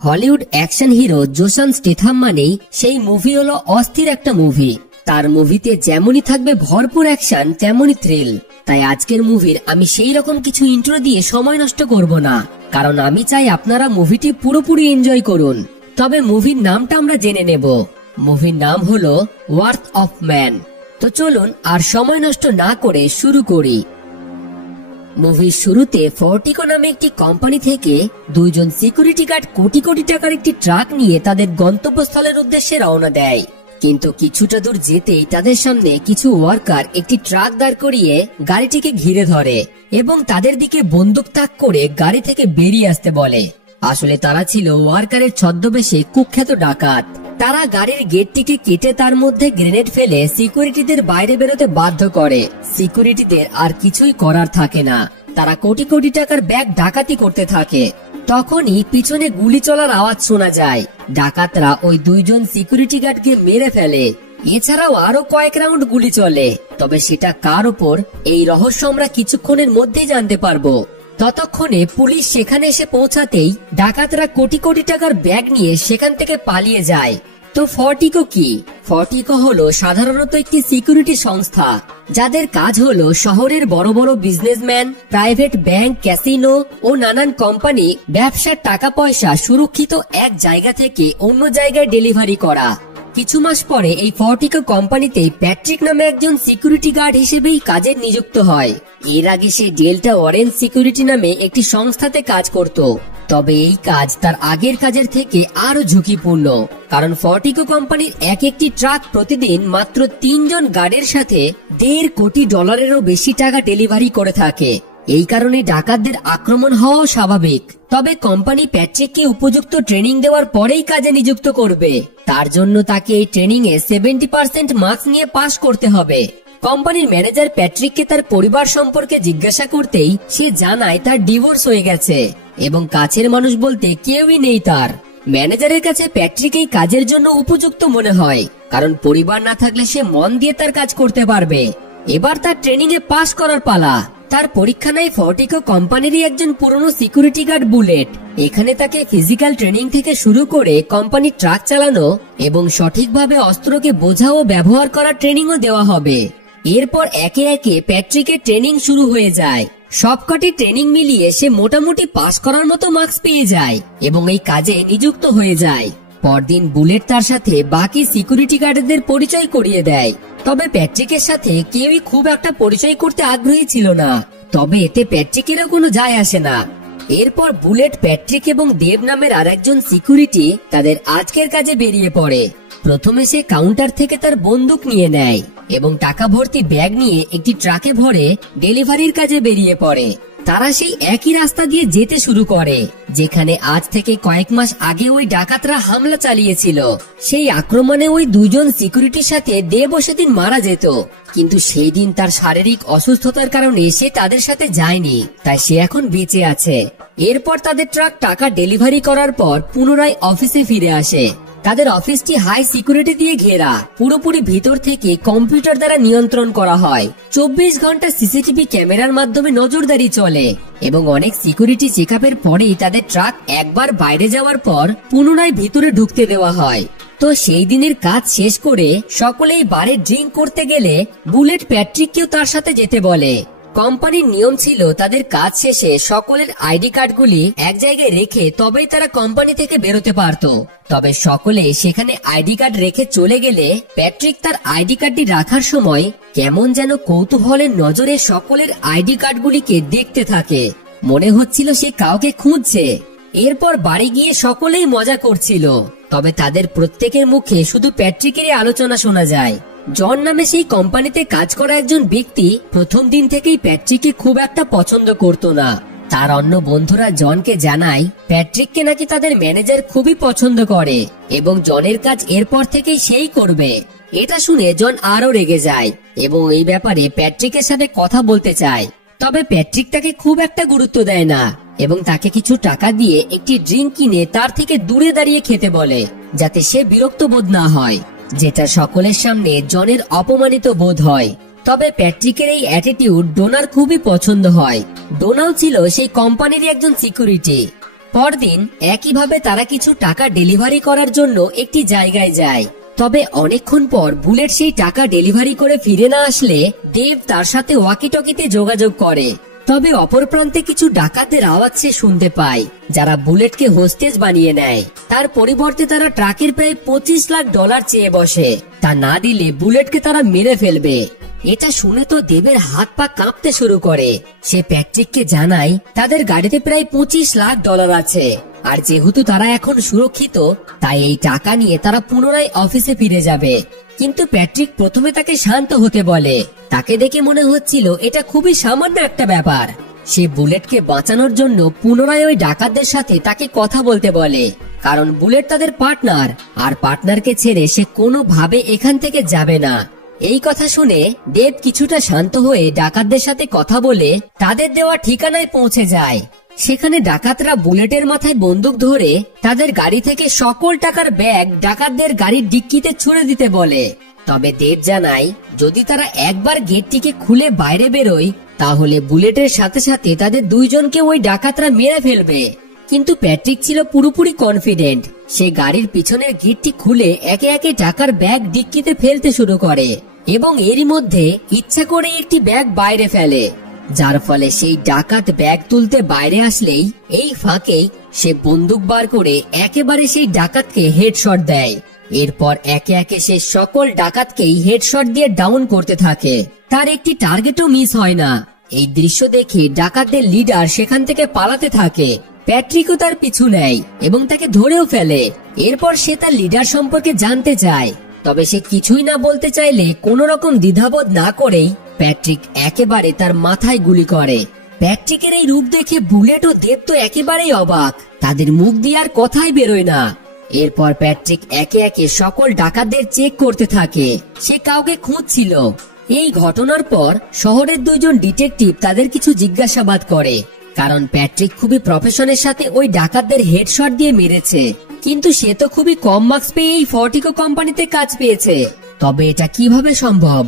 Hollywood action hero জোসান স্টেথাম মানেই সেই movie হলো অস্থির একটা মুভি। তার মুভিতে যেমনই থাকবে ভরপুর অ্যাকশন তেমনই থ্রিল। তাই আজকের মুভির আমি সেই রকম কিছু ইন্ট্রো দিয়ে সময় নষ্ট করব না, কারণ আমি চাই আপনারা মুভিটি পুরোপুরি এনজয় করুন। তবে মুভির নামটা আমরা জেনে নেব। মুভির নাম হলো ওয়ার্থ অফ ম্যান। তো চলুন আর সময় নষ্ট না করে শুরু করি। মুভির শুরুতে ফর্টিকো নামে একটি কোম্পানি থেকে দুইজন সিকিউরিটি গার্ড কোটি কোটি টাকার একটি ট্রাক নিয়ে তাদের গন্তব্যস্থলের উদ্দেশ্যে রওনা দেয়। কিন্তু কিছুটা দূর যেতেই তাদের সামনে কিছু ওয়ার্কার একটি ট্রাক দাঁড় করিয়ে গাড়িটিকে ঘিরে ধরে এবং তাদের দিকে বন্দুক তাক করে গাড়ি থেকে বেরিয়ে আসতে বলে। আসলে তারা ছিল ওয়ার্কারের ছদ্মবেশে কুখ্যাত ডাকাত। তারা গাড়ির গেটটিকে কেটে তার মধ্যে গ্রেনেড ফেলে সিকিউরিটিদের বাইরে বেরোতে বাধ্য করে। সিকিউরিটিদের আর কিছুই করার থাকে না, তারা কোটি কোটি টাকার ব্যাগ ডাকাতি করতে থাকে। তখনই পিছনে গুলি চলার আওয়াজ শোনা যায়। ডাকাতরা ওই দুইজন সিকিউরিটি গার্ডকে মেরে ফেলে। এছাড়াও আরো কয়েক রাউন্ড গুলি চলে, তবে সেটা কার উপর এই রহস্য আমরা কিছুক্ষণের মধ্যেই জানতে পারবো। ততক্ষণে পুলিশ সেখানে এসে পৌঁছাতেই ডাকাতরা কোটি কোটি টাকার ব্যাগ নিয়ে সেখান থেকে পালিয়ে যায়। তো ফর্টিকো কি? ফর্টিকো হলো সাধারণত একটি সিকিউরিটি সংস্থা, যাদের কাজ হলো শহরের বড় বড় বিজনেসম্যান, প্রাইভেট ব্যাংক, ক্যাসিনো ও নানান কোম্পানি ব্যবসার টাকা পয়সা সুরক্ষিত এক জায়গা থেকে অন্য জায়গায় ডেলিভারি করা। কিছু মাস পরে এই ফর্টিকো কোম্পানিতে প্যাট্রিক নামে একজন সিকিউরিটি গার্ড হিসেবেই কাজে নিযুক্ত হয়। এর আগে সে ডেল্টা অরেঞ্জ সিকিউরিটি নামে একটি সংস্থাতে কাজ করত। তবে এই কাজ তার আগের কাজের থেকে আরো ঝুঁকিপূর্ণ, কারণ ফর্টিকো কোম্পানির এক একটি ট্রাক প্রতিদিন মাত্র 3 জন গার্ডের সাথে $1.5 কোটি বেশি টাকা ডেলিভারি করে থাকে। এই কারণে ডাকাতদের আক্রমণ হওয়া স্বাভাবিক। তবে কোম্পানি প্যাট্রিককে উপযুক্ত ট্রেনিং দেওয়ার পরেই কাজে নিযুক্ত করবে। তার জন্য তাকে এই ট্রেনিং এ 70% মার্কস নিয়ে পাশ করতে হবে। কোম্পানির ম্যানেজার প্যাট্রিককে তার পরিবার সম্পর্কে জিজ্ঞাসা করতেই সে জানায় তার ডিভোর্স হয়ে গেছে এবং কাছের মানুষ বলতে কেউই নেই তার। ম্যানেজারের কাছে প্যাট্রিক এই কাজের জন্য উপযুক্ত মনে হয়, কারণ পরিবার না থাকলে সে মন দিয়ে তার কাজ করতে পারবে। এবার তার ট্রেনিং এ পাশ করার পালা। তার পরীক্ষা নেয় ফর্টিকো কোম্পানিরই একজন পুরনো সিকিউরিটি গার্ড বুলেট। এখানে তাকে ফিজিক্যাল ট্রেনিং থেকে শুরু করে কোম্পানির ট্রাক চালানো এবং সঠিকভাবে অস্ত্রকে বোঝা ও ব্যবহার করার ট্রেনিংও দেওয়া হবে। এরপর একে একে প্যাট্রিকের ট্রেনিং শুরু হয়ে যায়। সবকটি ট্রেনিং মিলিয়ে সে মোটামুটি পাস করার মতো মার্কস পেয়ে যায় এবং এই কাজে নিযুক্ত হয়ে যায়। পরদিন বুলেট তার সাথে বাকি সিকিউরিটি গার্ডদের পরিচয় করিয়ে দেয়। তবে প্যাট্রিকের সাথে কেউই খুব একটা পরিচয় করতে আগ্রহী ছিল না, তবে এতে প্যাট্রিকেরও কোনো যায় আসে না। এরপর বুলেট, প্যাট্রিক এবং দেব নামের আরেকজন সিকিউরিটি তাদের আজকের কাজে বেরিয়ে পড়ে। প্রথমে সে কাউন্টার থেকে তার বন্দুক নিয়ে নেয় এবং টাকা ভর্তি ব্যাগ নিয়ে একটি ট্রাকে ভরে ডেলিভারির কাজে বেরিয়ে পড়ে। তারা সেই একই রাস্তা দিয়ে যেতে শুরু করে যেখানে আজ থেকে কয়েক মাস আগে ওই ডাকাতরা হামলা চালিয়েছিল। সেই আক্রমণে ওই দুইজন সিকিউরিটির সাথে দেবও সেদিন মারা যেত, কিন্তু সেই দিন তার শারীরিক অসুস্থতার কারণে সে তাদের সাথে যায়নি, তাই সে এখন বেঁচে আছে। এরপর তাদের ট্রাক টাকা ডেলিভারি করার পর পুনরায় অফিসে ফিরে আসে। তাদের অফিসটি হাই সিকিউরিটি দিয়ে ঘেরা, পুরোপুরি ভিতর থেকে কম্পিউটার দ্বারা নিয়ন্ত্রণ করা হয়। 24 ঘন্টা সিসিটিভি ক্যামেরার মাধ্যমে নজরদারি চলে এবং অনেক সিকিউরিটি চেকআপের পরেই তাদের ট্রাক একবার বাইরে যাওয়ার পর পুনরায় ভিতরে ঢুকতে দেওয়া হয়। তো সেই দিনের কাজ শেষ করে সকলেই বারে ড্রিঙ্ক করতে গেলে বুলেট প্যাট্রিককেও তার সাথে যেতে বলে। কোম্পানির নিয়ম ছিল তাদের কাজ শেষে সকলের আইডি কার্ডগুলি এক জায়গায় রেখে তবেই তারা কোম্পানি থেকে বেরোতে পারত। তবে সকলে সেখানে আইডি কার্ড রেখে চলে গেলে প্যাট্রিক তার আইডি কার্ডটি রাখার সময় কেমন যেন কৌতূহলের নজরে সকলের আইডি কার্ডগুলিকে দেখতে থাকে। মনে হচ্ছিল সে কাউকে খুঁজছে। এরপর বাড়ি গিয়ে সকলেই মজা করছিল, তবে তাদের প্রত্যেকের মুখে শুধু প্যাট্রিকেরই আলোচনা শোনা যায়। জন নামে সেই কোম্পানিতে কাজ করা একজন ব্যক্তি প্রথম দিন থেকেই প্যাট্রিককে খুব একটা পছন্দ করত না। তার অন্য বন্ধুরা জনকে জানায় প্যাট্রিককে নাকি তাদের ম্যানেজার খুবই পছন্দ করে এবং জনের কাজ এরপর থেকেই সেই করবে। এটা শুনে জন আরো রেগে যায় এবং এই ব্যাপারে প্যাট্রিকের সাথে কথা বলতে চায়। তবে প্যাট্রিক তাকে খুব একটা গুরুত্ব দেয় না এবং তাকে কিছু টাকা দিয়ে একটি ড্রিঙ্ক কিনে তার থেকে দূরে দাঁড়িয়ে খেতে বলে, যাতে সে বিরক্ত বোধ না হয়, যেটা সকলের সামনে জনের অপমানিত বোধ হয়। তবে প্যাট্রিকের এই অ্যাটিটিউড ডোনার খুবই পছন্দ হয়। ডোনাও ছিল সেই কোম্পানির একজন সিকিউরিটি। পরদিন একইভাবে তারা কিছু টাকা ডেলিভারি করার জন্য একটি জায়গায় যায়। তবে অনেকক্ষণ পর বুলেট সেই টাকা ডেলিভারি করে ফিরে না আসলে দেব তার সাথে ওয়াকিটকিতে যোগাযোগ করে। তবে অপর প্রান্তে কিছু ডাকাতদের আওয়াজ সে শুনতে পায়, যারা বুলেটকে হোস্টেজ বানিয়ে নেয়। তার পরিবর্তে তারা ট্রাকের প্রায় 25 লাখ ডলার চেয়ে বসে। তা না দিলে বুলেটকে তারা মেরে ফেলবে। এটা শুনে তো দেবের হাত পা কাঁপতে শুরু করে। সে প্যাট্রিককে জানায় তাদের গাড়িতে প্রায় 25 লাখ ডলার আছে, আর যেহেতু তারা এখন সুরক্ষিত, তাই এই টাকা নিয়ে তারা পুনরায় অফিসে ফিরে যাবে। কিন্তু প্যাট্রিক প্রথমে তাকে শান্ত হতে বলে। তাকে দেখে মনে হচ্ছিল এটা খুবই সামান্য একটা ব্যাপার। সে বুলেটকে বাঁচানোর জন্য পুনরায় ওই ডাকাতদের সাথে তাকে কথা বলতে বলে, কারণ বুলেট তাদের পার্টনার, আর পার্টনারকে ছেড়ে সে কোনোভাবে এখান থেকে যাবে না। এই কথা শুনে দেব কিছুটা শান্ত হয়ে ডাকাতদের সাথে কথা বলে তাদের দেওয়া ঠিকানায় পৌঁছে যায়। সেখানে ডাকাতরা বুলেটের মাথায় বন্দুক ধরে তাদের গাড়ি থেকে সকল টাকার ব্যাগ ডাকাতদের গাড়ির ডিক্কিতে ছুড়ে দিতে বলে। তবে দেব জানায় যদি তারা একবার গেটটিকে খুলে বাইরে বেরোয়, তাহলে বুলেটের সাথে সাথে তাদের দুইজনকে ওই ডাকাতরা মেরে ফেলবে। কিন্তু প্যাট্রিক ছিল পুরোপুরি কনফিডেন্ট। সে গাড়ির পিছনের গেটটি খুলে একে একে টাকার ব্যাগ ডিক্কিতে ফেলতে শুরু করে এবং এরই মধ্যে ইচ্ছা করে একটি ব্যাগ বাইরে ফেলে, যার ফলে সেই ডাকাত ব্যাগ তুলতে বাইরে আসলেই এই ফাঁকেই সে বন্দুক বার করে একেবারে সেই ডাকাতকে হেডশট দেয়। এরপর একে একে সে সকল ডাকাতকেই হেডশট দিয়ে ডাউন করতে থাকে। তার একটি টার্গেটও মিস হয় না। এই দৃশ্য দেখে ডাকাতদের লিডার সেখান থেকে পালাতে থাকে। প্যাট্রিকও তার পিছু নেয় এবং তাকে ধরেও ফেলে। এরপর সে তার লিডার সম্পর্কে জানতে চায়, তবে সে কিছুই না বলতে চাইলে কোনো রকম দ্বিধাবোধ না করেই প্যাট্রিক একেবারে তার মাথায় গুলি করে। প্যাট্রিকের এই রূপ দেখে বুলেট ও দেব তো একেবারেই অবাক। তাদের মুখ দিয়ে আর কথাই বেরোয় না। এরপর প্যাট্রিক একে একে সকল ডাকাতদের চেক করতে থাকে। সে কাউকে খুঁজছিল। এই ঘটনার পর শহরের দুইজন ডিটেকটিভ তাদের কিছু জিজ্ঞাসাবাদ করে, কারণ প্যাট্রিক খুবই প্রফেশনের সাথে ওই ডাকাতদের হেডশট দিয়ে মেরেছে। কিন্তু সে তো খুবই কম মার্কস পেয়ে এই ফর্টিকো কোম্পানিতে কাজ পেয়েছে। তবে এটা কিভাবে সম্ভব?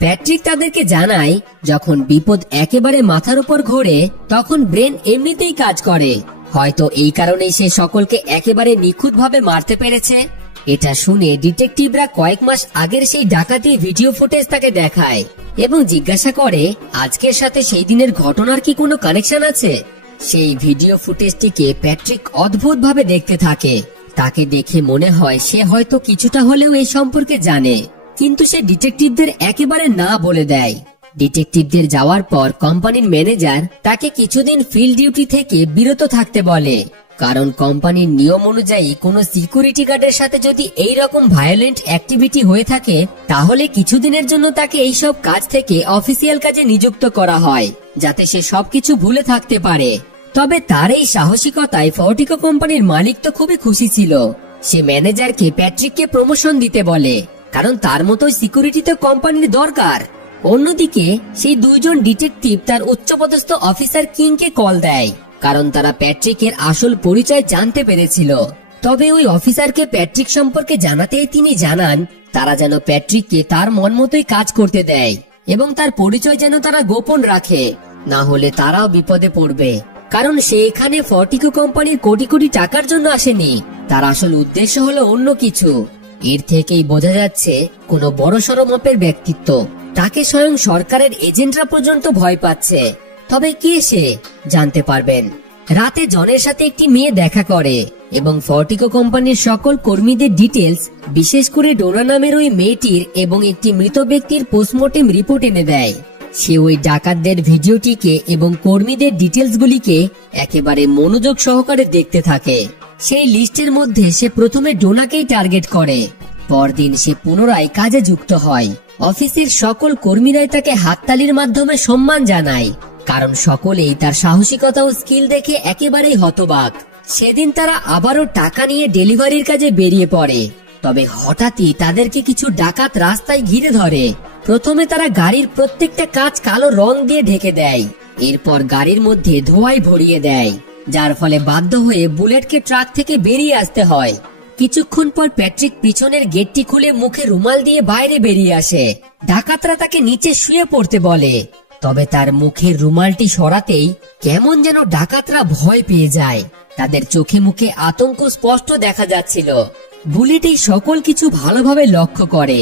প্যাট্রিক তাদেরকে জানায় যখন বিপদ একেবারে মাথার উপর ঘোরে, তখন ব্রেন এমনিতেই কাজ করে। হয়তো এই কারণেই সে সকলকে একেবারে নিখুঁতভাবে মারতে পেরেছে। এটা শুনে ডিটেকটিভরা কয়েক মাস আগের সেই ডাকাতি ভিডিও ফুটেজ তাকে দেখায় এবং জিজ্ঞাসা করে আজকের সাথে সেই দিনের ঘটনার কি কোনো কানেকশন আছে। সেই ভিডিও ফুটেজটিকে প্যাট্রিক অদ্ভুতভাবে দেখতে থাকে। তাকে দেখে মনে হয় সে হয়তো কিছুটা হলেও এই সম্পর্কে জানে, কিন্তু সে ডিটেকটিভদের একেবারে না বলে দেয়। ডিটেকটিভদের যাওয়ার পর কোম্পানির ম্যানেজার তাকে কিছুদিন ফিল্ড ডিউটি থেকে বিরত থাকতে বলে, কারণ কোম্পানির নিয়ম অনুযায়ী কোনো সিকিউরিটি গার্ডের সাথে যদি এই রকম ভায়োলেন্ট অ্যাক্টিভিটি হয়ে থাকে, তাহলে কিছুদিনের জন্য তাকে এইসব কাজ থেকে অফিসিয়াল কাজে নিযুক্ত করা হয়, যাতে সে সবকিছু ভুলে থাকতে পারে। তবে তার এই সাহসিকতায় ফর্টিকো কোম্পানির মালিক তো খুবই খুশি ছিল। সে ম্যানেজারকে প্যাট্রিককে প্রমোশন দিতে বলে, কারণ তার মতোই সিকিউরিটি তো কোম্পানির দরকার। অন্যদিকে সেই দুইজন ডিটেকটিভ তার উচ্চপদস্থ অফিসার কিংকে কল দেয়, কারণ তারা প্যাট্রিকের আসল পরিচয় জানতে পেরেছিল। তবে ওই অফিসারকে প্যাট্রিক সম্পর্কে জানাতেই তিনি জানান তারা যেন প্যাট্রিককে তার মন মতোই কাজ করতে দেয় এবং তার পরিচয় যেন তারা গোপন রাখে, না হলে তারাও বিপদে পড়বে। কারণ সে এখানে ফর্টিকো কোম্পানির কোটি কোটি টাকার জন্য আসেনি, তার আসল উদ্দেশ্য হলো অন্য কিছু। এর থেকেই বোঝা যাচ্ছে কোনো বড়সড় মাপের ব্যক্তিত্ব। তাকে স্বয়ং সরকারের এজেন্টরা পর্যন্ত ভয় পাচ্ছে। তবে কে সে জানতে পারবেন। রাতে জনের সাথে একটি মেয়ে দেখা করে এবং ফর্টিকো কোম্পানির সকল কর্মীদের ডিটেলস, বিশেষ করে ডোনা নামের ওই মেয়েটির এবং একটি মৃত ব্যক্তির পোস্টমর্টেম রিপোর্ট এনে দেয়। সে ওই ডাকাতদের ভিডিওটিকে এবং কর্মীদের ডিটেলস গুলিকে একেবারে মনোযোগ সহকারে দেখতে থাকে। সেই লিস্টের মধ্যে সে প্রথমে ডোনাকেই টার্গেট করে। পরদিন সে পুনরায় কাজে যুক্ত হয়। অফিসের সকল কর্মীরাই তাকে হাততালির মাধ্যমে সম্মান জানায়, কারণ সকলেই তার সাহসিকতা ও স্কিল দেখে একেবারেই হতবাক। সেদিন তারা আবারও টাকা নিয়ে ডেলিভারির কাজে বেরিয়ে পড়ে। তবে হঠাৎই তাদেরকে কিছু ডাকাত রাস্তায় ঘিরে ধরে। প্রথমে তারা গাড়ির প্রত্যেকটা কাঁচ কালো রং দিয়ে ঢেকে দেয়, এরপর গাড়ির মধ্যে ধোঁয়ায় ভরিয়ে দেয়, যার ফলে বাধ্য হয়ে বুলেটকে ট্রাক থেকে বেরিয়ে আসতে হয়। কিছুক্ষণ পর প্যাট্রিক পিছনের গেটটি খুলে মুখে রুমাল দিয়ে বাইরে বেরিয়ে আসে। ডাকাতরা তাকে নিচে শুয়ে পড়তে বলে, তবে তার মুখের রুমালটি সরাতেই কেমন যেন ডাকাতরা ভয় পেয়ে যায়। তাদের চোখে মুখে আতঙ্ক স্পষ্ট দেখা যাচ্ছিল। বুলেট এই সকল কিছু ভালোভাবে লক্ষ্য করে।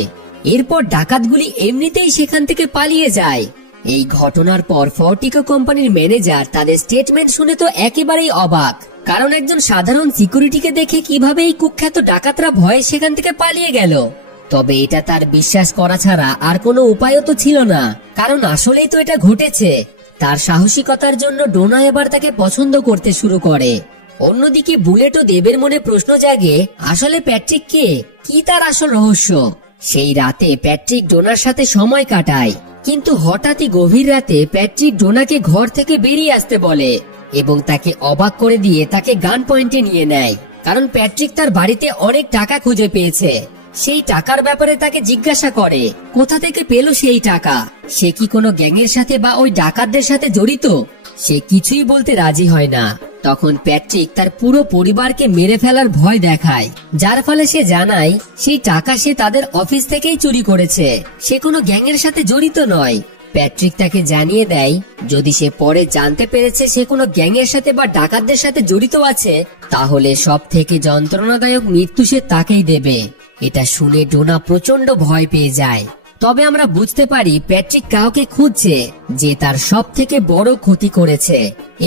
এরপর ডাকাতগুলি এমনিতেই সেখান থেকে পালিয়ে যায়। এই ঘটনার পর ফর্টিকো কোম্পানির ম্যানেজার তাদের স্টেটমেন্ট শুনে তো একেবারেই অবাক, কারণ একজন সাধারণ সিকিউরিটিকে দেখে কিভাবে এই কুখ্যাত ডাকাতরা ভয়ে সেখান থেকে পালিয়ে গেল। তবে এটা তার বিশ্বাস করা ছাড়া আর কোনো উপায়ও তো ছিল না, কারণ আসলেই তো এটা ঘটেছে। তার সাহসিকতার জন্য ডোনা এবার তাকে পছন্দ করতে শুরু করে। অন্যদিকে বুলেট ও দেবের মনে প্রশ্ন জাগে, আসলে প্যাট্রিক কে, কি তার আসল রহস্য। সেই রাতে প্যাট্রিক ডোনার সাথে সময় কাটায়, কিন্তু হঠাৎই গভীর রাতে প্যাট্রিক ডোনাকে ঘর থেকে বেরিয়ে আসতে বলে এবং তাকে অবাক করে দিয়ে তাকে গান পয়েন্টে নিয়ে নেয়, কারণ প্যাট্রিক তার বাড়িতে অনেক টাকা খুঁজে পেয়েছে। সেই টাকার ব্যাপারে তাকে জিজ্ঞাসা করে কোথা থেকে পেল সেই টাকা, সে কি কোনো গ্যাংয়ের সাথে বা ওই ডাকাতদের সাথে জড়িত। সে কিছুই বলতে রাজি হয় না। তখন প্যাট্রিক তার পুরো পরিবারকে মেরে ফেলার ভয় দেখায়, যার ফলে সে জানায় সেই টাকা সে তাদের অফিস থেকেই চুরি করেছে, সে কোনো গ্যাংয়ের সাথে জড়িত নয়। প্যাট্রিক তাকে জানিয়ে দেয় যদি সে পরে জানতে পেরেছে সে কোনো গ্যাংয়ের সাথে বা ডাকাতদের সাথে জড়িত আছে, তাহলে সব থেকে যন্ত্রণাদায়ক মৃত্যু সে তাকেই দেবে। এটা শুনে ডোনা প্রচন্ড ভয় পেয়ে যায়। তবে আমরা বুঝতে পারি প্যাট্রিক কাউকে খুঁজছে যে তার সব থেকে বড় ক্ষতি করেছে।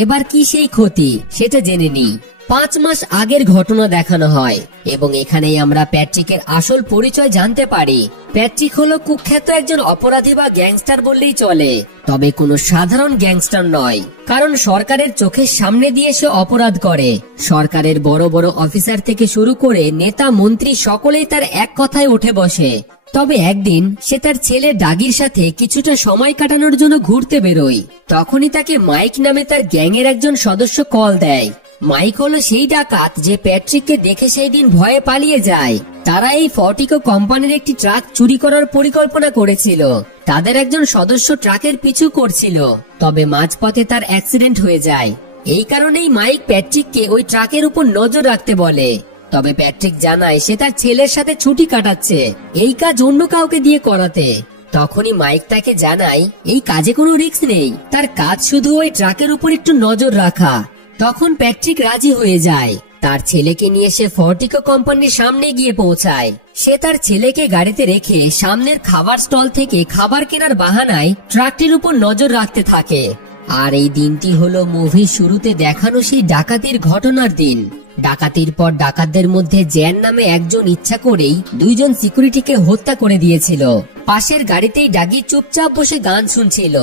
এবার কি সেই ক্ষতি সেটা জেনে নিই। 5 মাস আগের ঘটনা দেখানো হয় এবং এখানেই আমরা প্যাট্রিকের আসল পরিচয় জানতে পারি। প্যাট্রিক হলো কুখ্যাত একজন অপরাধী বা গ্যাংস্টার বললেই চলে, তবে কোনো সাধারণ গ্যাংস্টার নয়, কারণ সরকারের চোখের সামনে দিয়ে সে অপরাধ করে। সরকারের বড় বড় অফিসার থেকে শুরু করে নেতা মন্ত্রী সকলেই তার এক কথায় উঠে বসে। তবে একদিন সে তার ছেলে ডাগির সাথে কিছুটা সময় কাটানোর জন্য ঘুরতে বেরোয়। তখনই তাকে মাইক নামে তার গ্যাংয়ের একজন সদস্য কল দেয়। মাইক হলো সেই ডাকাত যে প্যাট্রিককে দেখে সেই দিন ভয়ে পালিয়ে যায়। তারা এই ফর্টিকো কোম্পানির একটি ট্রাক চুরি করার পরিকল্পনা করেছিল। তাদের একজন সদস্য ট্রাকের পিছু করছিল, তবে মাঝপথে তার অ্যাক্সিডেন্ট হয়ে যায়। এই কারণেই মাইক প্যাট্রিককে ওই ট্রাকের উপর নজর রাখতে বলে। তবে প্যাট্রিক জানায় সে তার ছেলের সাথে ছুটি কাটাচ্ছে, এই কাজ অন্য কাউকে দিয়ে করাতে। তখনই মাইক তাকে জানায় এই কাজে কোনো রিস্ক নেই, তার কাজ শুধু ওই ট্রাকের উপর একটু নজর রাখা। তখন প্যাট্রিক রাজি হয়ে যায়। তার ছেলেকে নিয়ে সে ফর্টিকো কোম্পানির সামনে গিয়ে পৌঁছায়। সে তার ছেলেকে গাড়িতে রেখে সামনের খাবার স্টল থেকে খাবার কেনার বাহানায় ট্রাকটির উপর নজর রাখতে থাকে। আর এই দিনটি হলো মুভির শুরুতে দেখানো সেই ডাকাতির ঘটনার দিন। ডাকাতির পর ডাকাতদের মধ্যে জ্যান নামে একজন ইচ্ছা করেই 2 জন সিকিউরিটিকে হত্যা করে দিয়েছিল। পাশের গাড়িতেই ডাগি চুপচাপ বসে গান শুনছিল।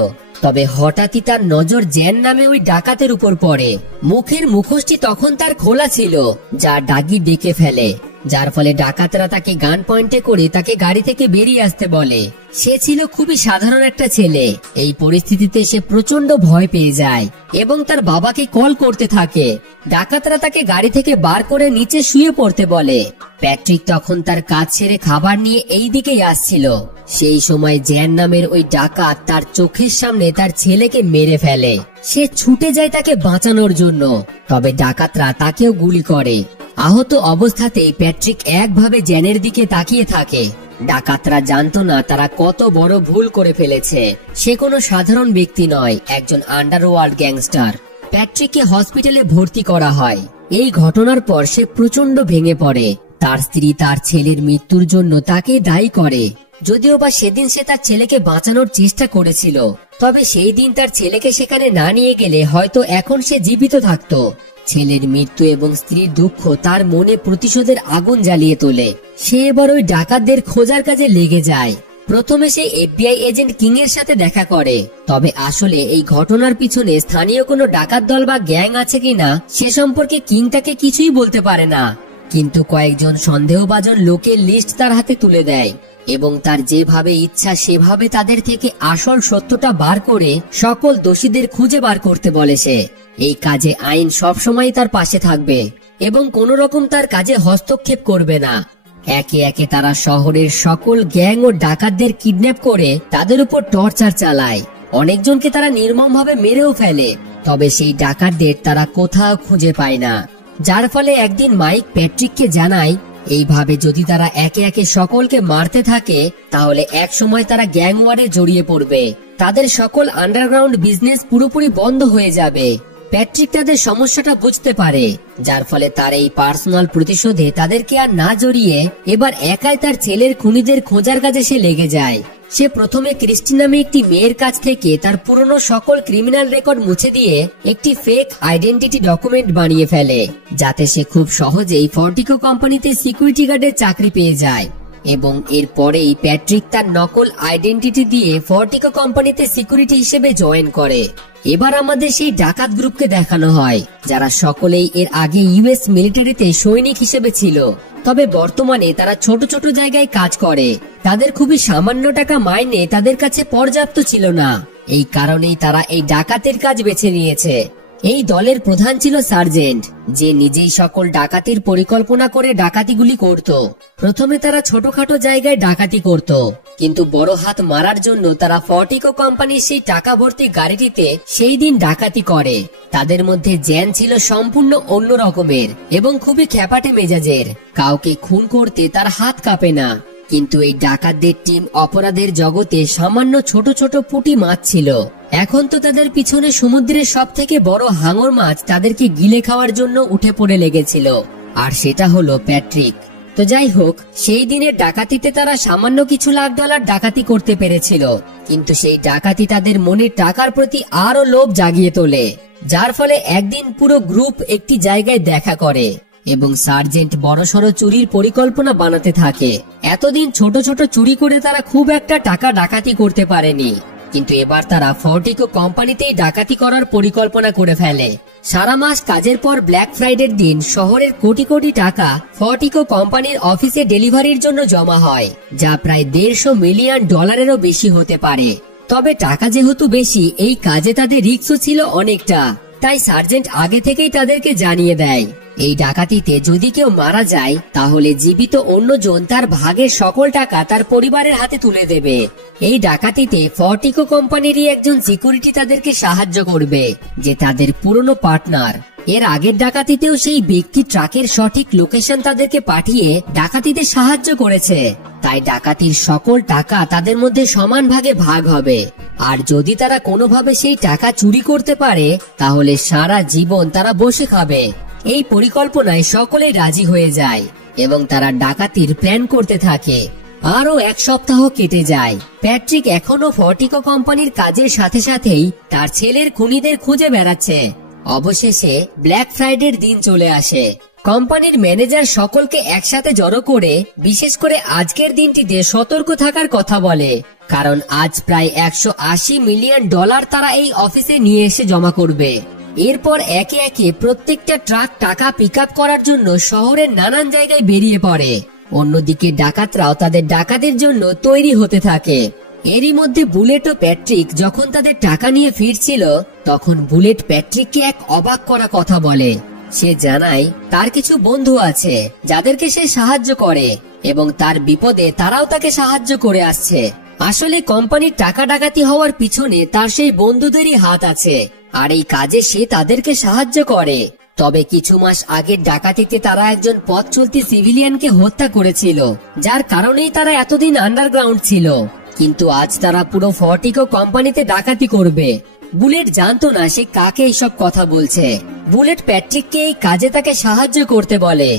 তবে হঠাৎই তার নজর জ্যান নামে ওই ডাকাতের উপর পড়ে। মুখের মুখোশটি তখন তার খোলা ছিল, যা ডাগি দেখে ফেলে, যার ফলে ডাকাতরা তাকে গান পয়েন্টে করে তাকে গাড়ি থেকে বেরিয়ে আসতে বলে। সে ছিল খুবই সাধারণ একটা ছেলে। এই পরিস্থিতিতে সে প্রচন্ড ভয় পেয়ে যায় এবং তার বাবাকে কল করতে থাকে। ডাকাতরা তাকে গাড়ি থেকে বার করে নিচে শুয়ে পড়তে বলে। প্যাট্রিক তখন তার কাজ ছেড়ে খাবার নিয়ে এই দিকেই আসছিল। সেই সময় জ্যান নামের ওই ডাকাত তার চোখের সামনে তার ছেলেকে মেরে ফেলে। সে ছুটে যায় তাকে বাঁচানোর জন্য, তবে ডাকাতরা তাকেও গুলি করে। আহত অবস্থাতেই প্যাট্রিক একভাবে জ্যানের দিকে তাকিয়ে থাকে। ডাকাতরা জানতো না তারা কত বড় ভুল করে ফেলেছে। সে কোনো সাধারণ ব্যক্তি নয়, একজন আন্ডারওয়ার্ল্ড গ্যাংস্টার। প্যাট্রিককে হসপিটালে ভর্তি করা হয়। এই ঘটনার পর সে প্রচন্ড ভেঙে পড়ে। তার স্ত্রী তার ছেলের মৃত্যুর জন্য তাকে দায়ী করে। যদিও বা সেদিন সে তার ছেলেকে বাঁচানোর চেষ্টা করেছিল, তবে সেই দিন তার ছেলেকে সেখানে না নিয়ে গেলে হয়তো এখন সে জীবিত থাকতো। ছেলের মৃত্যু এবং স্ত্রীর দুঃখ তার মনে প্রতিশোধের আগুন জ্বালিয়ে তোলে। সে এবার ওই ডাকাতদের খোঁজার কাজে লেগে যায়। প্রথমে সে FBI এজেন্ট কিং এর সাথে দেখা করে, তবে আসলে এই ঘটনার পিছনে স্থানীয় কোনো ডাকাত দল বা গ্যাং আছে কিনা সে সম্পর্কে কিং তাকে কিছুই বলতে পারে না। কিন্তু কয়েকজন সন্দেহভাজন লোকের লিস্ট তার হাতে তুলে দেয় এবং তার যেভাবে ইচ্ছা সেভাবে তাদের থেকে আসল সত্যটা বার করে সকল দোষীদের খুঁজে বার করতে বলে সে। এই কাজে আইন সবসময় তার পাশে থাকবে এবং কোনো রকম তার কাজে হস্তক্ষেপ করবে না। একে একে তারা শহরের সকল গ্যাং ও ডাকাতদের কিডন্যাপ করে তাদের উপর টর্চার চালায়। অনেকজনকে তারা নির্মমভাবে মেরেও ফেলে, তবে সেই ডাকাতদের তারা কোথাও খুঁজে পায় না। যার ফলে একদিন মাইক প্যাট্রিককে জানায় এইভাবে যদি তারা একে একে সকলকে মারতে থাকে তাহলে এক সময় তারা গ্যাং ওয়ারে জড়িয়ে পড়বে। তাদের সকল আন্ডারগ্রাউন্ড বিজনেস পুরোপুরি বন্ধ হয়ে যাবে। প্যাট্রিক তাদের সমস্যাটা বুঝতে পারে, যার ফলে তার এই পার্সোনাল প্রতিশোধে তাদেরকে আর না জড়িয়ে এবার একাই তার ছেলের খুনিদের খোঁজার কাজে সে লেগে যায়। সে প্রথমে ক্রিস্টি নামে একটি মেয়ের কাছ থেকে তার পুরনো সকল ক্রিমিনাল রেকর্ড মুছে দিয়ে একটি ফেক আইডেন্টিটি ডকুমেন্ট বানিয়ে ফেলে, যাতে সে খুব সহজেই ফর্টিকো কোম্পানিতে সিকিউরিটি গার্ডের চাকরি পেয়ে যায়। এবং এরপরেই প্যাট্রিক তার নকল আইডেন্টিটি দিয়ে ফর্টিকো কোম্পানিতে সিকিউরিটি হিসেবে জয়েন করে। এবার আমাদের সেই ডাকাত গ্রুপকে দেখানো হয়, যারা সকলেই এর আগে ইউএস মিলিটারিতে সৈনিক হিসেবে ছিল, তবে বর্তমানে তারা ছোট ছোট জায়গায় কাজ করে। তাদের খুবই সামান্য টাকা মাইনে তাদের কাছে পর্যাপ্ত ছিল না, এই কারণেই তারা এই ডাকাতের কাজ বেছে নিয়েছে। এই দলের প্রধান ছিল সার্জেন্ট, যে নিজেই সকল ডাকাতির পরিকল্পনা করে ডাকাতিগুলি করত। প্রথমে তারা ছোটখাটো জায়গায় ডাকাতি করত, কিন্তু বড় হাত মারার জন্য তারা ফর্টিকো কোম্পানির সেই টাকা ভর্তি গাড়িটিতে সেই দিন ডাকাতি করে। তাদের মধ্যে জ্যান ছিল সম্পূর্ণ অন্য রকমের এবং খুবই খ্যাপাটে মেজাজের। কাউকে খুন করতে তার হাত কাঁপে না। কিন্তু এই ডাকাতদের টিম অপরাধের জগতে সামান্য ছোট ছোট পুঁটি মাছ ছিল। এখন তো তাদের পিছনে সমুদ্রের সব থেকে বড় হাঙর মাছ তাদেরকে গিলে খাওয়ার জন্য উঠে পড়ে লেগেছিল, আর সেটা হলো প্যাট্রিক। তো যাই হোক, সেই দিনের ডাকাতিতে তারা সামান্য কিছু লাখ ডলার ডাকাতি করতে পেরেছিল, কিন্তু সেই ডাকাতি তাদের মনে টাকার প্রতি আরো লোভ জাগিয়ে তোলে, যার ফলে একদিন পুরো গ্রুপ একটি জায়গায় দেখা করে এবং সার্জেন্ট বড়সড় চুরির পরিকল্পনা বানাতে থাকে। এতদিন ছোট ছোট চুরি করে তারা খুব একটা টাকা ডাকাতি করতে পারেনি, কিন্তু এবার তারা ফর্টিকো কোম্পানিতেই ডাকাতি করার পরিকল্পনা করে ফেলে। সারা মাস কাজের পর ব্ল্যাক ফ্রাইডের দিন শহরের কোটি কোটি টাকা ফর্টিকো কোম্পানির অফিসে ডেলিভারির জন্য জমা হয়, যা প্রায় 150 মিলিয়ন ডলারেরও বেশি হতে পারে। তবে টাকা যেহেতু বেশি, এই কাজে তাদের রিস্কও ছিল অনেকটা, তাই সার্জেন্ট আগে থেকেই তাদেরকে জানিয়ে দেয় এই ডাকাতিতে যদি কেউ মারা যায় তাহলে জীবিত অন্যজন তার ভাগের সকল টাকা তার পরিবারের হাতে তুলে দেবে। এই ডাকাতিতে ফর্টিকো কোম্পানিরই একজন সিকিউরিটি তাদেরকে সাহায্য করবে, যে তাদের পুরনো পার্টনার। এর আগের ডাকাতিতেও সেই ব্যক্তি ট্রাকের সঠিক লোকেশন তাদেরকে পাঠিয়ে ডাকাতিতে সাহায্য করেছে, তাই ডাকাতির সকল টাকা তাদের মধ্যে সমান ভাগে ভাগ হবে। আর যদি তারা কোনোভাবে সেই টাকা চুরি করতে পারে তাহলে সারা জীবন তারা বসে খাবে। এই পরিকল্পনায় সকলে রাজি হয়ে যায় এবং তারা ডাকাতির প্ল্যান করতে থাকে। আরো এক সপ্তাহ কেটে যায়। প্যাট্রিক এখনো ফর্টিকো কোম্পানির কাজের সাথে সাথেই তার ছেলের খুনিদের খুঁজে বেড়াচ্ছে। অবশেষে ব্ল্যাক ফ্রাইডের দিন চলে আসে। কোম্পানির ম্যানেজার সকলকে একসাথে জড়ো করে বিশেষ করে আজকের দিনটিতে সতর্ক থাকার কথা বলে, কারণ আজ প্রায় 180 মিলিয়ন ডলার তারা এই অফিসে নিয়ে এসে জমা করবে। এরপর একে একে প্রত্যেকটা ট্রাক টাকা পিক আপ করার জন্য শহরের নানান জায়গায় বেরিয়ে পড়ে। অন্যদিকে ডাকাতরাও তাদের ডাকাতের জন্য তৈরি হতে থাকে। এরই মধ্যে বুলেট ও প্যাট্রিক যখন তাদের টাকা নিয়ে ফিরছিল, তখন বুলেট প্যাট্রিককে এক অবাক করা কথা বলে। সে জানায় তার কিছু বন্ধু আছে যাদেরকে সে সাহায্য করে এবং তার বিপদে তারাও তাকে সাহায্য করে আসছে। আসলে কোম্পানির টাকা ডাকাতি হওয়ার পিছনে তার সেই বন্ধুদেরই হাত আছে, আর এই কাজে সে তাদেরকে সাহায্য করে। তবে কিছু মাস আগের ডাকাতিতে তারা একজন পথ চলতি সিভিলিয়ানকে হত্যা করেছিল, যার কারণেই তারা এতদিন আন্ডারগ্রাউন্ড ছিল। কিন্তু আজ তারা পুরো ফর্টিকো কোম্পানিতে ডাকাতি করবে। বুলেট জানতো না সে কাকে এইসব কথা বলছে। বুলেট প্যাট্রিককে এই কাজে তাকে সাহায্য করতে বলে,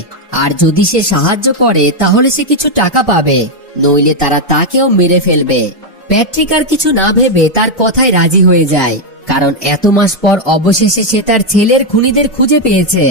আর যদি সে সাহায্য করে তাহলে সে কিছু টাকা পাবে, নইলে তারা তাকেও মেরে ফেলবে। প্যাট্রিক আর কিছু না ভেবে তার কথায় রাজি হয়ে যায়, কারণ এত মাস পর অবশেষে সে তার ছেলের খুনিদের খুঁজে পেয়েছে।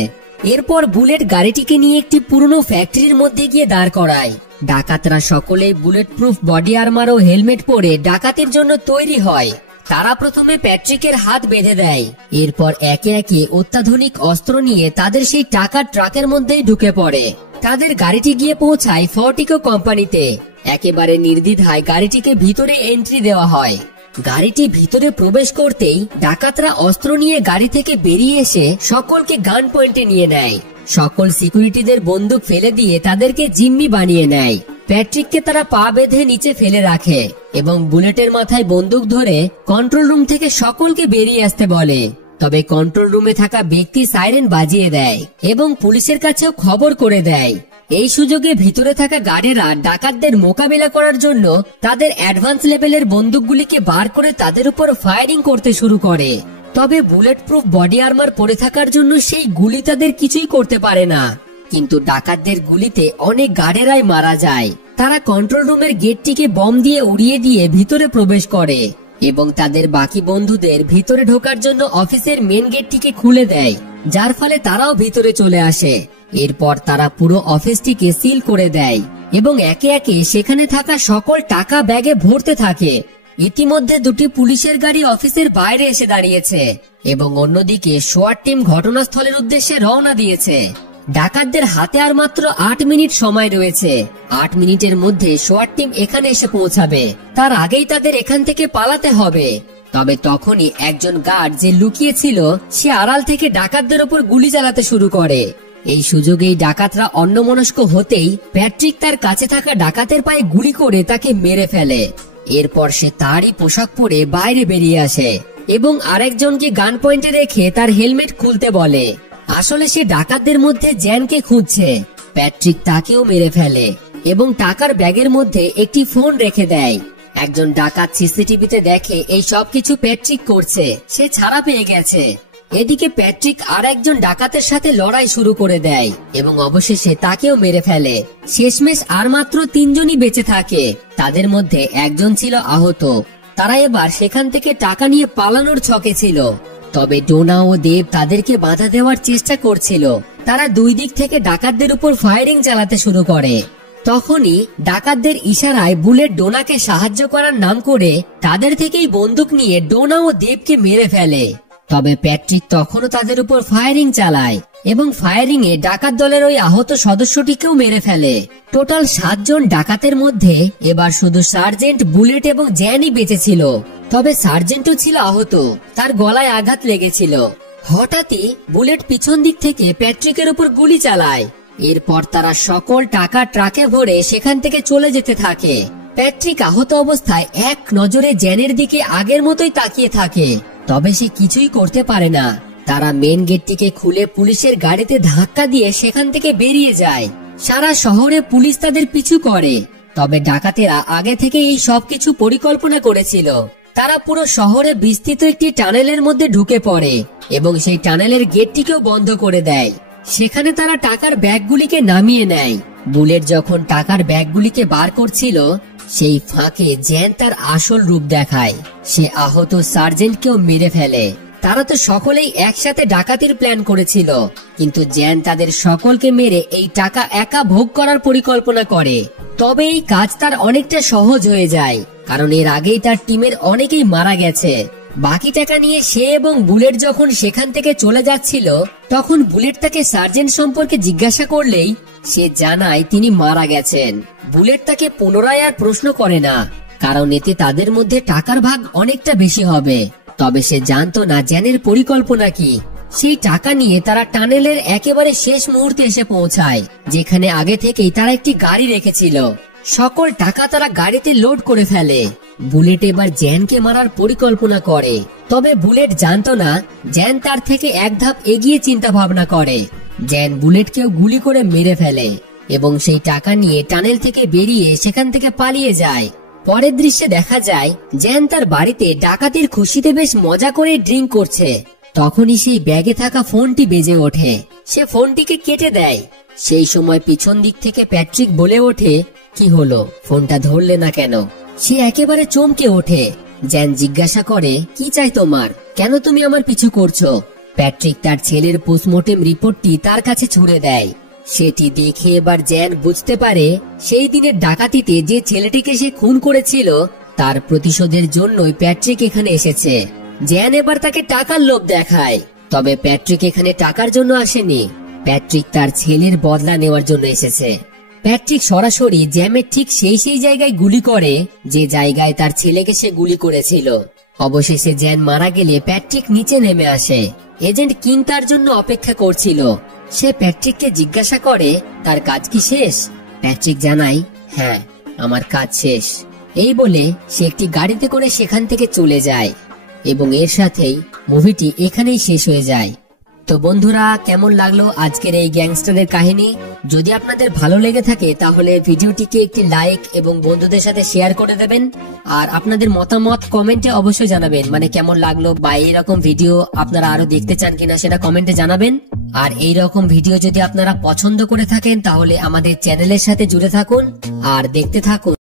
এরপর বুলেট গাড়িটিকে নিয়ে একটি পুরনো ফ্যাক্টরির মধ্যে গিয়ে দাঁড় করায়। ডাকাতরা সকলেই বুলেট প্রুফ বডি আর্মার ও হেলমেট পরে ডাকাতের জন্য তৈরি হয়। তারা প্রথমে প্যাট্রিকের হাত বেঁধে দেয়, এরপর একে একে অত্যাধুনিক অস্ত্র নিয়ে তাদের সেই টাকার ট্রাকের মধ্যেই ঢুকে পড়ে। তাদের গাড়িটি গিয়ে পৌঁছায় ফর্টিকো কোম্পানিতে। একেবারে নির্দ্বিধায় গাড়িটিকে ভিতরে এন্ট্রি দেওয়া হয়। গাড়িটি ভিতরে প্রবেশ করতেই ডাকাতরা অস্ত্র নিয়ে গাড়ি থেকে বেরিয়ে এসে সকলকে গান পয়েন্টে নিয়ে নেয়। সকল সিকিউরিটিদের বন্দুক ফেলে দিয়ে তাদেরকে জিম্মি বানিয়ে নেয়। প্যাট্রিককে তারা পা বেঁধে নিচে ফেলে রাখে এবং বুলেটের মাথায় বন্দুক ধরে কন্ট্রোল রুম থেকে সকলকে বেরিয়ে আসতে বলে। তবে কন্ট্রোল রুমে থাকা ব্যক্তি সাইরেন বাজিয়ে দেয় এবং পুলিশের কাছেও খবর করে দেয়। এই সুযোগে ভিতরে থাকা গার্ডেরা ডাকাতদের মোকাবিলা করার জন্য তাদের অ্যাডভান্স লেভেলের বন্দুকগুলিকে বার করে তাদের উপর ফায়ারিং করতে শুরু করে। তবে বুলেট প্রুফ বডি আর্মার পরে থাকার জন্য সেই গুলি তাদের কিছুই করতে পারে না। কিন্তু ডাকাতদের গুলিতে অনেক গার্ডেরাই মারা যায়। তারা কন্ট্রোল রুমের গেটটিকে বম দিয়ে উড়িয়ে দিয়ে ভিতরে প্রবেশ করে এবং তাদের বাকি বন্ধুদের ভিতরে ঢোকার জন্য অফিসের মেন গেটটিকে খুলে দেয়, যার ফলে তারাও ভিতরে চলে আসে। এরপর তারা পুরো অফিসটিকে সিল করে দেয় এবং একে একে সেখানে থাকা সকল টাকা ব্যাগে ভরতে থাকে। ইতিমধ্যে দুটি পুলিশের গাড়ি অফিসের বাইরে এসে দাঁড়িয়েছে এবং অন্যদিকে সোয়াট টিম ঘটনাস্থলের উদ্দেশ্যে রওনা দিয়েছে। ডাকাতদের হাতে আর মাত্র 8 মিনিট সময় রয়েছে। 8 মিনিটের মধ্যে সোয়াট টিম এখানে এসে পৌঁছাবে। তার আগেই তাদের এখান থেকে পালাতে হবে। তবে তখনই একজন গার্ড যে লুকিয়ে ছিল সে আড়াল থেকে ডাকাতদের উপর গুলি চালাতে শুরু করে। এই সুযোগেই ডাকাতরা অন্যমনস্ক হতেই প্যাট্রিক তার কাছে থাকা ডাকাতের পায়ে গুলি করে তাকে মেরে ফেলে। এরপর সে তারই পোশাক পরে বাইরে বেরিয়ে আসে এবং আরেকজনকে গান পয়েন্টে রেখে তার হেলমেট খুলতে বলে। আসলে সে ডাকাতদের মধ্যে জ্যানকে খুঁজছে। প্যাট্রিক তাকেও মেরে ফেলে এবং টাকার ব্যাগের মধ্যে একটি ফোন রেখে দেয়। একজন ডাকাত সিসিটিভিতে দেখে এই সবকিছু প্যাট্রিক করছে, সে ছাড়া পেয়ে গেছে। এদিকে প্যাট্রিক আর একজন ডাকাতের সাথে লড়াই শুরু করে দেয় এবং অবশেষে তাকেও মেরে ফেলে। শেষমেশ আর মাত্র 3 জনই বেঁচে থাকে। তাদের মধ্যে একজন ছিল আহত। তারা এবার সেখান থেকে টাকা নিয়ে পালানোর ছকে ছিল। তবে ডোনা ও দেব তাদেরকে বাধা দেওয়ার চেষ্টা করছিল। তারা দুই দিক থেকে ডাকাতদের উপর ফায়ারিং চালাতে শুরু করে। তখনই ডাকাতদের ইশারায় বুলেট ডোনাকে সাহায্য করার নাম করে তাদের থেকেই বন্দুক নিয়ে ডোনা ও দেবকে মেরে ফেলে। তবে প্যাট্রিক তখনও তাদের উপর ফায়ারিং চালায় এবং ফায়ারিং এ ডাকাত দলের ওই আহত সদস্যটিকেও মেরে ফেলে। টোটাল 7 জন ডাকাতের মধ্যে এবার শুধু সার্জেন্ট, বুলেট এবং জ্যানই বেঁচে ছিল। তবে সার্জেন্টও ছিল আহত, তার গলায় আঘাত লেগেছিল। হঠাৎই বুলেট পিছন দিক থেকে প্যাট্রিকের উপর গুলি চালায়। এরপর তারা সকল টাকা ট্রাকে ভরে সেখান থেকে চলে যেতে থাকে। প্যাট্রিক আহত অবস্থায় এক নজরে জ্যানের দিকে আগের মতোই তাকিয়ে থাকে, তবে সে কিছুই করতে পারে না। তারা মেন গেটটিকে খুলে পুলিশের গাড়িতে ধাক্কা দিয়ে সেখান থেকে বেরিয়ে যায়। সারা শহরে পুলিশ তাদের পিছু করে। তবে ডাকাতেরা আগে থেকে এই সবকিছু পরিকল্পনা করেছিল। তারা পুরো শহরে বিস্তৃত একটি টানেলের মধ্যে ঢুকে পড়ে এবং সেই টানেলের গেটটিকেও বন্ধ করে দেয়। সেখানে তারা টাকার ব্যাগগুলিকে নামিয়ে নেয়। বুলেট যখন টাকার ব্যাগগুলিকে বার করছিল সেই ফাঁকে জ্যান তার আসল রূপ দেখায়। সে আহত সার্জেন্টকেও মেরে ফেলে। তারা তো সকলেই একসাথে ডাকাতির প্ল্যান করেছিল, কিন্তু জ্যান তাদের সকলকে মেরে এই টাকা একা ভোগ করার পরিকল্পনা করে। তবে এই কাজ তার অনেকটা সহজ হয়ে যায়, কারণ এর আগেই তার টিমের অনেকেই মারা গেছে। বাকি টাকা নিয়ে সে এবং বুলেট যখন সেখান থেকে চলে যাচ্ছিল তখন বুলেট তাকে সার্জেন্ট সম্পর্কে জিজ্ঞাসা করলেই সে জানায় তিনি মারা গেছেন। বুলেট তাকে পুনরায় আর প্রশ্ন করে না, কারণ এতে তাদের মধ্যে টাকার ভাগ অনেকটা বেশি হবে। তবে সে জানতো না জ্যানের পরিকল্পনা কি। সেই টাকা নিয়ে তারা টানেলের একেবারে শেষ মুহূর্তে এসে পৌঁছায়, যেখানে আগে থেকেই তারা একটি গাড়ি রেখেছিল। সকল টাকা তারা গাড়িতে লোড করে ফেলে। বুলেট এবার জ্যানকে মারার পরিকল্পনা করে, তবে বুলেট জানতো না জ্যান তার থেকে এক ধাপ এগিয়ে চিন্তা ভাবনা করে। জ্যান বুলেটকেও গুলি করে মেরে ফেলে এবং সেই টাকা নিয়ে টানেল থেকে বেরিয়ে সেখান থেকে পালিয়ে যায়। পরের দৃশ্যে দেখা যায় জ্যান তার বাড়িতে ডাকাতির খুশিতে বেশ মজা করে ড্রিঙ্ক করছে। তখনই সেই ব্যাগে থাকা ফোনটি বেজে ওঠে। সে ফোনটিকে কেটে দেয়। সেই সময় পিছন দিক থেকে প্যাট্রিক বলে ওঠে, কি হলো, ফোনটা ধরলে না কেন? সে একেবারে চমকে ওঠে। জ্যান জিজ্ঞাসা করে, কি চাই তোমার, কেন তুমি আমার পিছু করছো? প্যাট্রিক তার ছেলের পোস্টমর্টেম রিপোর্টটি তার কাছে ছুড়ে দেয়। সেটি দেখে এবার জ্যান বুঝতে পারে সেই দিনের ডাকাতিতে যে ছেলেটিকে সে খুন করেছিল তার প্রতিশোধের জন্যই প্যাট্রিক এখানে এসেছে। জ্যান এবার তাকে টাকার লোভ দেখায়, তবে প্যাট্রিক এখানে টাকার জন্য আসেনি। প্যাট্রিক তার ছেলের বদলা নেওয়ার জন্য এসেছে। প্যাট্রিক সরাসরি জ্যামের ঠিক সেই জায়গায় গুলি করে যে জায়গায় তার ছেলেকে সে গুলি করেছিল। অবশেষে জ্যান মারা গেলে প্যাট্রিক নিচে নেমে আসে। এজেন্ট কিং তার জন্য অপেক্ষা করছিল। সে প্যাট্রিককে জিজ্ঞাসা করে, তার কাজ কি শেষ? প্যাট্রিক জানায়, হ্যাঁ, আমার কাজ শেষ। এই বলে সে একটি গাড়িতে করে সেখান থেকে চলে যায় এবং এর সাথেই মুভিটি এখানেই শেষ হয়ে যায়। তো বন্ধুরা, কেমন লাগলো আজকের এই গ্যাংস্টারের কাহিনী? যদি আপনাদের ভালো লেগে থাকে তাহলে ভিডিওটিকে একটি লাইক এবং বন্ধুদের সাথে শেয়ার করে দেবেন। আর আপনাদের মতামত কমেন্টে অবশ্যই জানাবেন, মানে কেমন লাগলো বা এইরকম ভিডিও আপনারা আরো দেখতে চান কিনা সেটা কমেন্টে জানাবেন। আর এইরকম ভিডিও যদি আপনারা পছন্দ করে থাকেন তাহলে আমাদের চ্যানেলের সাথে জুড়ে থাকুন আর দেখতে থাকুন।